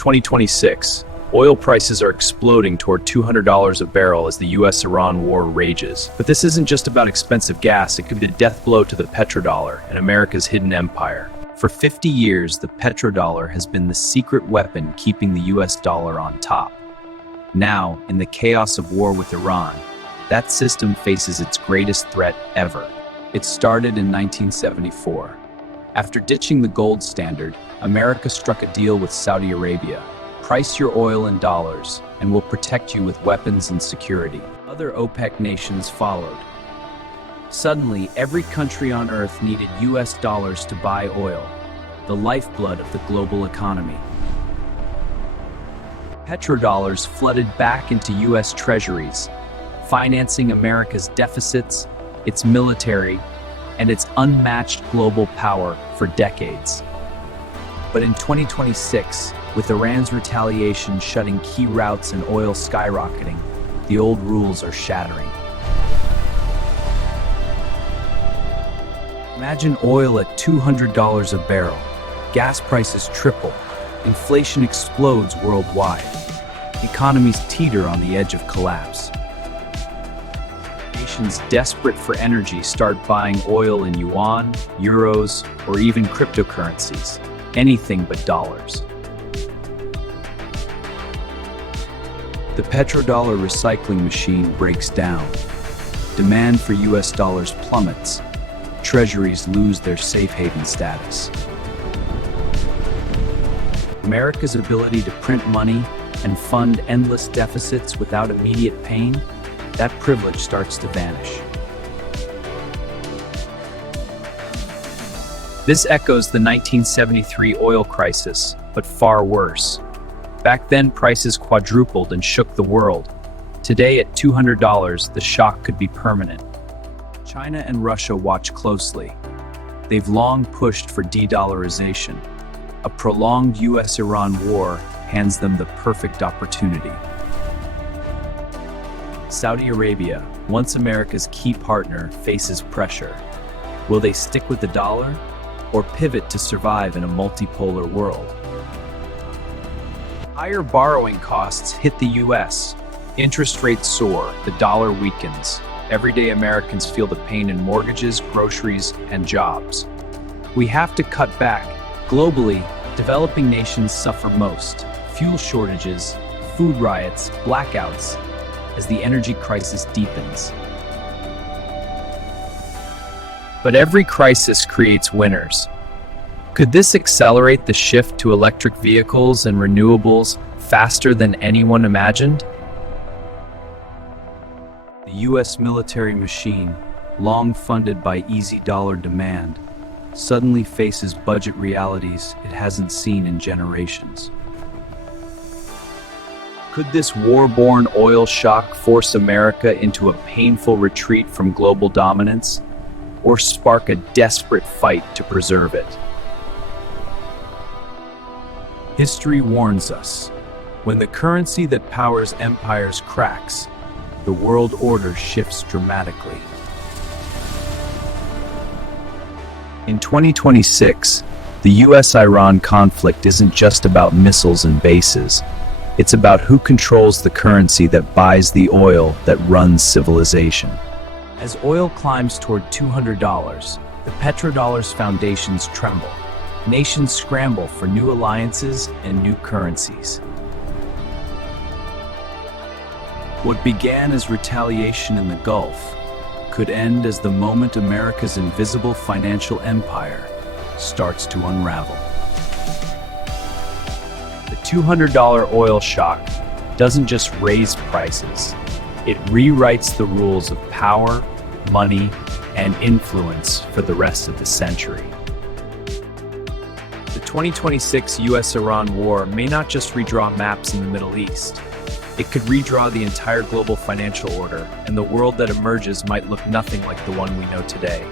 2026. Oil prices are exploding toward $200 a barrel as the US-Iran war rages. But this isn't just about expensive gas, it could be the death blow to the petrodollar and America's hidden empire. For 50 years, the petrodollar has been the secret weapon keeping the US dollar on top. Now, in the chaos of war with Iran, that system faces its greatest threat ever. It started in 1974. After ditching the gold standard, America struck a deal with Saudi Arabia. Price your oil in dollars, and we'll protect you with weapons and security. Other OPEC nations followed. Suddenly, every country on Earth needed US dollars to buy oil, the lifeblood of the global economy. Petrodollars flooded back into US treasuries, financing America's deficits, its military, and its unmatched global power for decades. But in 2026, with Iran's retaliation shutting key routes and oil skyrocketing, the old rules are shattering. Imagine oil at $200 a barrel. Gas prices triple. Inflation explodes worldwide. Economies teeter on the edge of collapse. Nations desperate for energy start buying oil in yuan, euros, or even cryptocurrencies. Anything but dollars. The petrodollar recycling machine breaks down. Demand for US dollars plummets. Treasuries lose their safe haven status. America's ability to print money and fund endless deficits without immediate pain, that privilege starts to vanish. This echoes the 1973 oil crisis, but far worse. Back then, prices quadrupled and shook the world. Today, at $200, the shock could be permanent. China and Russia watch closely. They've long pushed for de-dollarization. A prolonged US-Iran war hands them the perfect opportunity. Saudi Arabia, once America's key partner, faces pressure. Will they stick with the dollar or pivot to survive in a multipolar world? Higher borrowing costs hit the US. Interest rates soar, the dollar weakens. Everyday Americans feel the pain in mortgages, groceries, and jobs. We have to cut back. Globally, developing nations suffer most. Fuel shortages, food riots, blackouts, as the energy crisis deepens. But every crisis creates winners. Could this accelerate the shift to electric vehicles and renewables faster than anyone imagined? The US military machine, long funded by easy dollar demand, suddenly faces budget realities it hasn't seen in generations. Could this war-born oil shock force America into a painful retreat from global dominance, or spark a desperate fight to preserve it? History warns us, when the currency that powers empires cracks, the world order shifts dramatically. In 2026, the US-Iran conflict isn't just about missiles and bases. It's about who controls the currency that buys the oil that runs civilization. As oil climbs toward $200, the petrodollar's foundations tremble. Nations scramble for new alliances and new currencies. What began as retaliation in the Gulf could end as the moment America's invisible financial empire starts to unravel. The $200 oil shock doesn't just raise prices, it rewrites the rules of power, money, and influence for the rest of the century. The 2026 US-Iran war may not just redraw maps in the Middle East. It could redraw the entire global financial order, and the world that emerges might look nothing like the one we know today.